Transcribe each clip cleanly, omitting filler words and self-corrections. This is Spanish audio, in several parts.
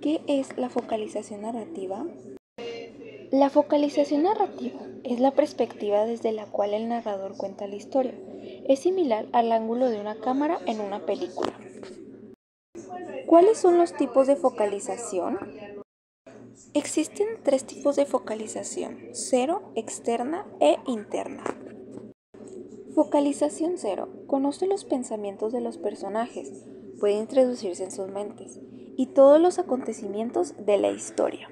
¿Qué es la focalización narrativa? La focalización narrativa es la perspectiva desde la cual el narrador cuenta la historia. Es similar al ángulo de una cámara en una película. ¿Cuáles son los tipos de focalización? Existen 3 tipos de focalización: cero, externa e interna. Focalización cero. Conoce los pensamientos de los personajes, puede introducirse en sus mentes y todos los acontecimientos de la historia.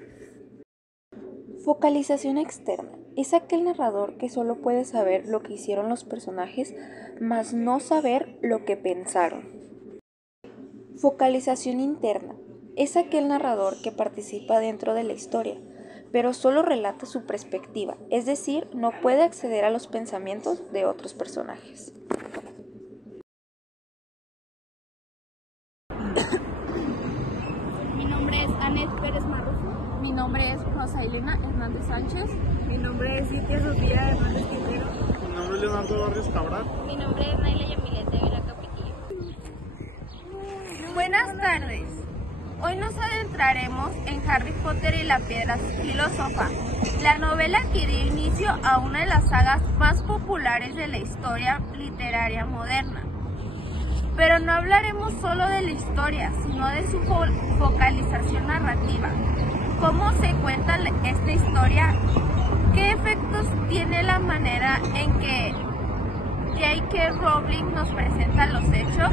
Focalización externa. Es aquel narrador que solo puede saber lo que hicieron los personajes, mas no saber lo que pensaron. Focalización interna. Es aquel narrador que participa dentro de la historia, pero solo relata su perspectiva, es decir, no puede acceder a los pensamientos de otros personajes. Mi nombre es Anet Pérez Marrufo. Mi nombre es Rosailena Hernández Sánchez. Mi nombre es Cintia Sofía Hernández Quintero. Mi nombre es Leonardo Barrios Cabral. Mi nombre es Naila Yamilete Vila Capitillo. Buenas tardes. Hoy nos adentraremos en Harry Potter y la Piedra Filosofal, la novela que dio inicio a una de las sagas más populares de la historia literaria moderna. Pero no hablaremos solo de la historia, sino de su focalización narrativa. ¿Cómo se cuenta esta historia? ¿Qué efectos tiene la manera en que J.K. Rowling nos presenta los hechos?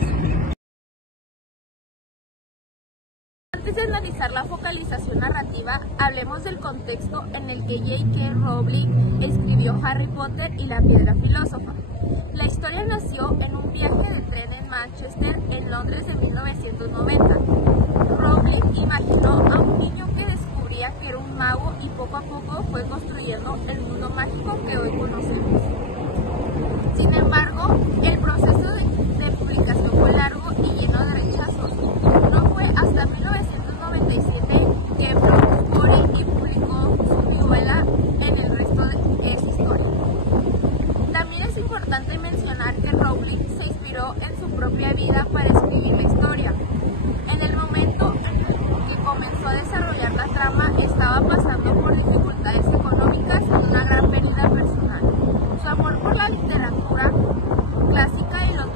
Antes de analizar la focalización narrativa, hablemos del contexto en el que J.K. Rowling escribió Harry Potter y la Piedra Filosofal. La historia nació en un viaje de tren en Manchester, en Londres de 1990. Rowling imaginó a un niño que descubría que era un mago y poco a poco fue construyendo el mundo mágico que hoy conocemos. Sin embargo, el proceso de publicación fue largo y lleno de rechazos. No fue hasta 1997 que Bloomsbury publicó su vihuela en el resto de esa historia. También es importante mencionar que Rowling se inspiró en su propia vida para escribir la historia. En el momento en que comenzó a desarrollar la trama, estaba pasando por dificultades económicas y una gran pérdida personal. Su amor por la literatura clásica y los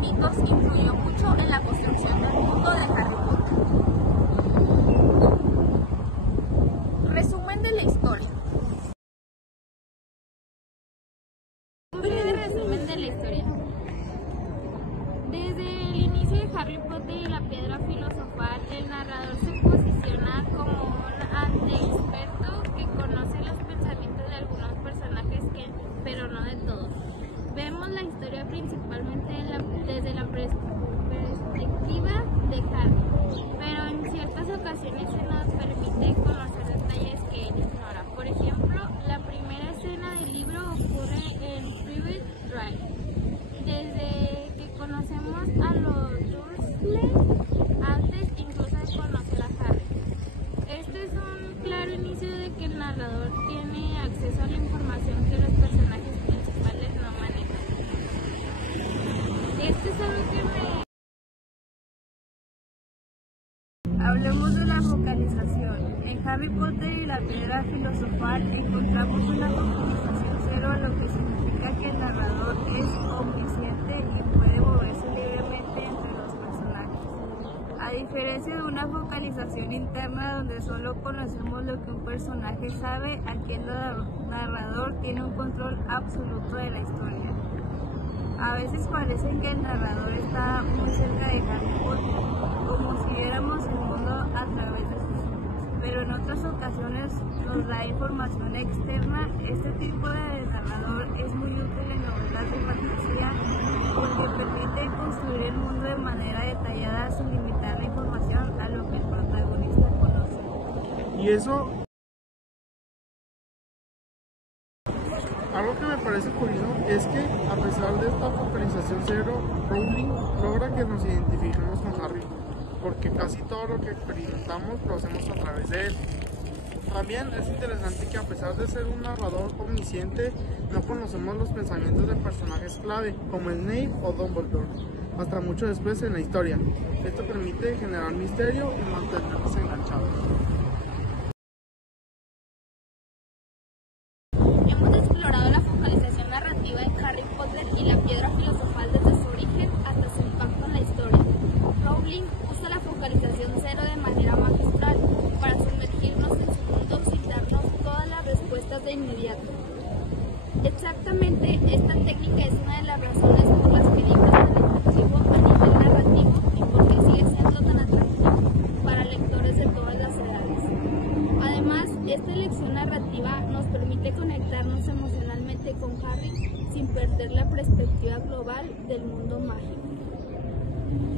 mitos influyó mucho en la construcción del mundo de Harry Potter. Resumen de la historia. Un breve resumen de la historia. Desde el inicio de Harry Potter y la Piedra Filosofal, el narrador se posiciona como un anteexperto que conoce los pensamientos de algunos personajes, pero no de todos. Vemos la historia principalmente desde la perspectiva de Harry, pero en ciertas ocasiones se nos permite conocer detalles que él ignora. Por ejemplo, la primera escena del libro ocurre en Privet Drive. Desde que conocemos a los Dursley, antes incluso de conocer a Harry. Este es un claro inicio de que el narrador tiene acceso a la información que los personajes principales no manejan. Esto es algo que Hablemos de la focalización. En Harry Potter y la Piedra Filosofal encontramos una focalización cero, lo que significa que el narrador es omnisciente y puede moverse libremente entre los personajes. A diferencia de una focalización interna donde solo conocemos lo que un personaje sabe, aquí el narrador tiene un control absoluto de la historia. A veces parece que el narrador está muy cerca de Harry Potter, como si viéramos el mundo a través de sus ojos, pero en otras ocasiones nos da información externa. Este tipo de narrador es muy útil en novelas de fantasía porque permite construir el mundo de manera detallada sin limitar la información a lo que el protagonista conoce. Y eso, algo que me parece curioso es que a pesar de esta focalización cero, Rowling logra que nos identifiquemos con Harry, porque casi todo lo que experimentamos lo hacemos a través de él. También es interesante que a pesar de ser un narrador omnisciente, no conocemos los pensamientos de personajes clave, como Snape o Dumbledore. hasta mucho después en la historia. Esto permite generar misterio y mantenernos enganchados. Hemos explorado la focalización narrativa en Harry Potter y la piedra filosofal desde su origen hasta su impacto en la historia. Rowling usa la focalización cero de manera magistral para sumergirnos en su mundo sin darnos todas las respuestas de inmediato. Exactamente, esta técnica es una de las razones por las que el libro es tan efectivo a nivel narrativo y por qué sigue siendo tan atractivo para lectores de todas las edades. Además, esta elección narrativa nos permite conectarnos emocionalmente con Harry sin perder la perspectiva global del mundo mágico.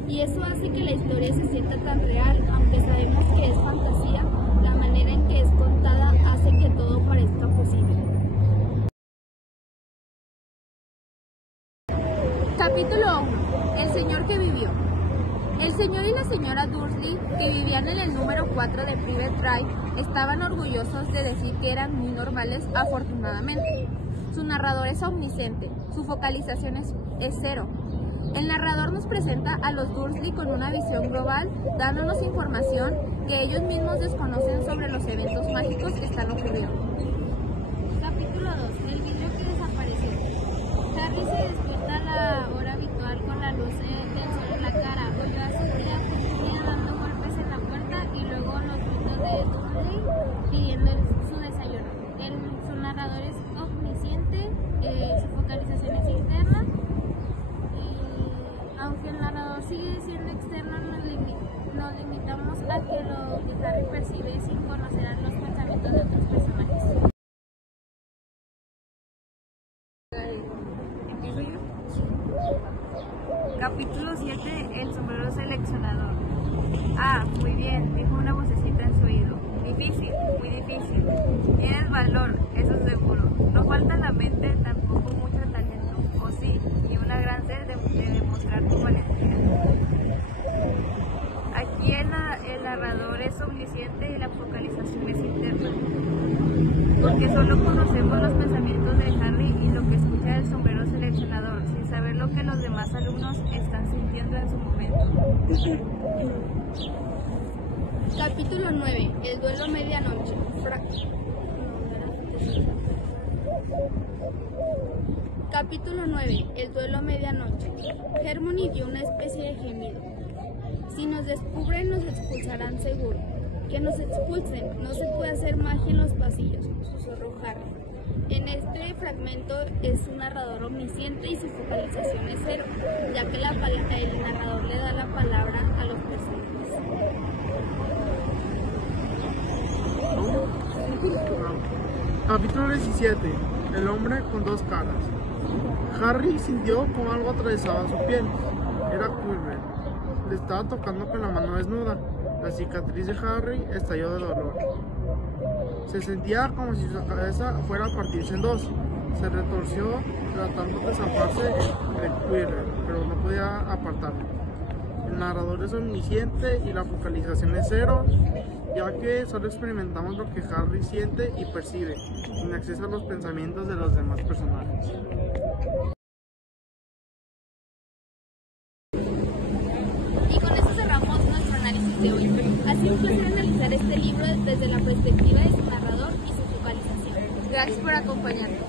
Y eso hace que la historia se sienta tan real, aunque sabemos que es fantasía, la manera en que es contada hace que todo parezca posible. Capítulo 1. El señor que vivió. El señor y la señora Dursley, que vivían en el número 4 de Private Drive, estaban orgullosos de decir que eran muy normales, afortunadamente. Su narrador es omnisciente, su focalización es cero. El narrador nos presenta a los Dursley con una visión global, dándonos información que ellos mismos desconocen sobre los eventos mágicos que están ocurriendo. Capítulo 2. El vidrio que desapareció. Harry se despierta a la hora habitual con la luz del sol en la cara. Oyó a su tía Petunia dando golpes en la puerta y luego los gritos de Dudley pidiendo su desayuno. Su narrador es omnisciente, su focalización es interna. Aunque el narrador sigue siendo externo, nos limitamos a que lo que Harry percibe sin conocer a los pensamientos de otros personajes. Capítulo 7. El sombrero seleccionador. Ah, muy bien, dijo una vocecita en su oído. Difícil, muy difícil. Tienes valor, eso es seguro. No falta en la mente tampoco mucho talento, o sí, y una gran sed de demostrar tu valentía. Aquí el narrador es omnisciente y la focalización es interna. Porque solo conocemos los pensamientos de Harry y lo que escucha del sombrero seleccionador, sin saber lo que los demás alumnos están sintiendo en su momento. Capítulo 9. El duelo medianoche. Capítulo 9. El duelo medianoche. Hermione dio una especie de gemido. Si nos descubren, nos expulsarán seguro. Que nos expulsen, no se puede hacer magia en los pasillos, susurró Harry. En este fragmento es un narrador omnisciente y su focalización es cero, ya que el narrador le da la palabra a los personajes. Capítulo 17. El hombre con dos caras. Harry sintió como algo atravesaba su piel. Era Quirrell. Le estaba tocando con la mano desnuda. La cicatriz de Harry estalló de dolor. Se sentía como si su cabeza fuera a partirse en dos. Se retorció tratando de zafarse de Quirrell, pero no podía apartarlo. El narrador es omnisciente y la focalización es cero, ya que solo experimentamos lo que Harry siente y percibe, sin acceso a los pensamientos de los demás personajes. Y con eso cerramos nuestro análisis de hoy. Ha sido un placer analizar este libro desde la perspectiva de su narrador y su focalización. Gracias por acompañarnos.